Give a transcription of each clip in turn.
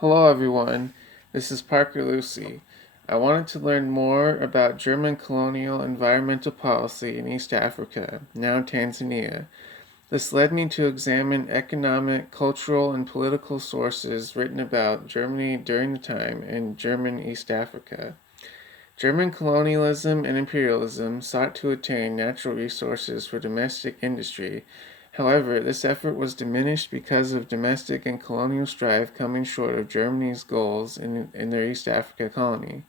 Hello everyone, this is Parker Lucy. I wanted to learn more about German colonial environmental policy in East Africa, now Tanzania. This led me to examine economic, cultural, and political sources written about Germany during the time in German East Africa. German colonialism and imperialism sought to attain natural resources for domestic industry. However, this effort was diminished because of domestic and colonial strife coming short of Germany's goals in their East Africa colony.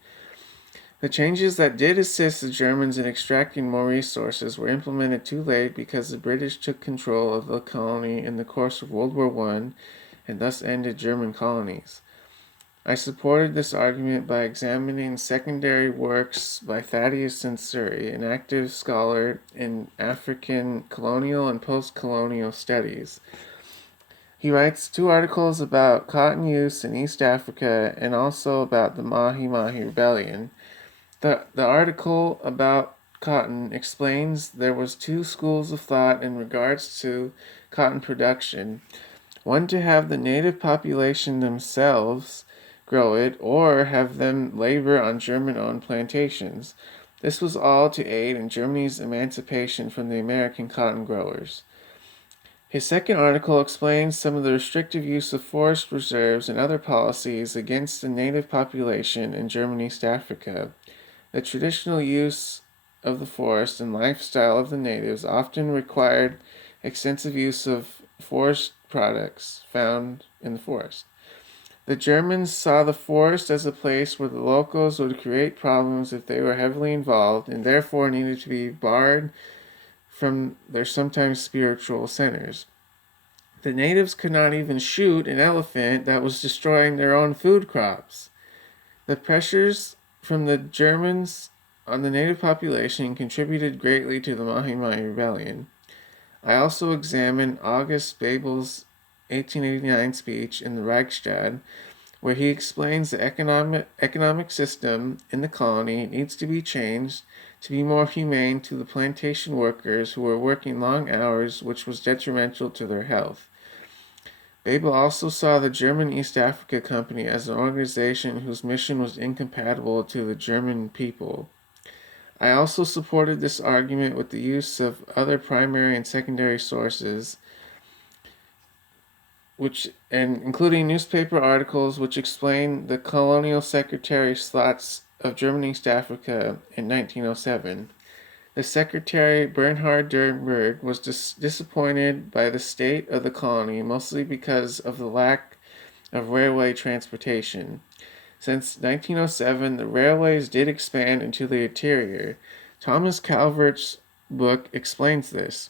The changes that did assist the Germans in extracting more resources were implemented too late because the British took control of the colony in the course of World War I and thus ended German colonies. I supported this argument by examining secondary works by Thaddeus Sensuri, an active scholar in African colonial and post-colonial studies. He writes 2 articles about cotton use in East Africa and also about the Mahi Mahi Rebellion. The article about cotton explains there was 2 schools of thought in regards to cotton production. One to have the native population themselves grow it, or have them labor on German-owned plantations. This was all to aid in Germany's emancipation from the American cotton growers. His second article explains some of the restrictive use of forest reserves and other policies against the native population in German East Africa. The traditional use of the forest and lifestyle of the natives often required extensive use of forest products found in the forest. The Germans saw the forest as a place where the locals would create problems if they were heavily involved, and therefore needed to be barred from their sometimes spiritual centers. The natives could not even shoot an elephant that was destroying their own food crops. The pressures from the Germans on the native population contributed greatly to the Mahi Mahi Rebellion. I also examined August Bebel's 1889 speech in the Reichstag, where he explains the economic system in the colony needs to be changed to be more humane to the plantation workers who were working long hours, which was detrimental to their health. Bebel also saw the German East Africa Company as an organization whose mission was incompatible to the German people. I also supported this argument with the use of other primary and secondary sources, including newspaper articles which explain the colonial secretary's thoughts of German East Africa in 1907. The secretary, Bernhard Dernberg, was disappointed by the state of the colony, mostly because of the lack of railway transportation. Since 1907, the railways did expand into the interior. Thomas Calvert's book explains this.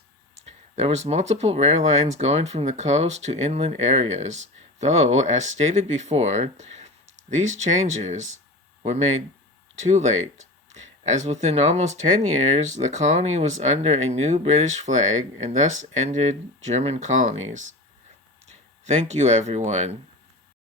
There was multiple rail lines going from the coast to inland areas, though, as stated before, these changes were made too late, as within almost 10 years the colony was under a new British flag and thus ended German colonies. Thank you, everyone.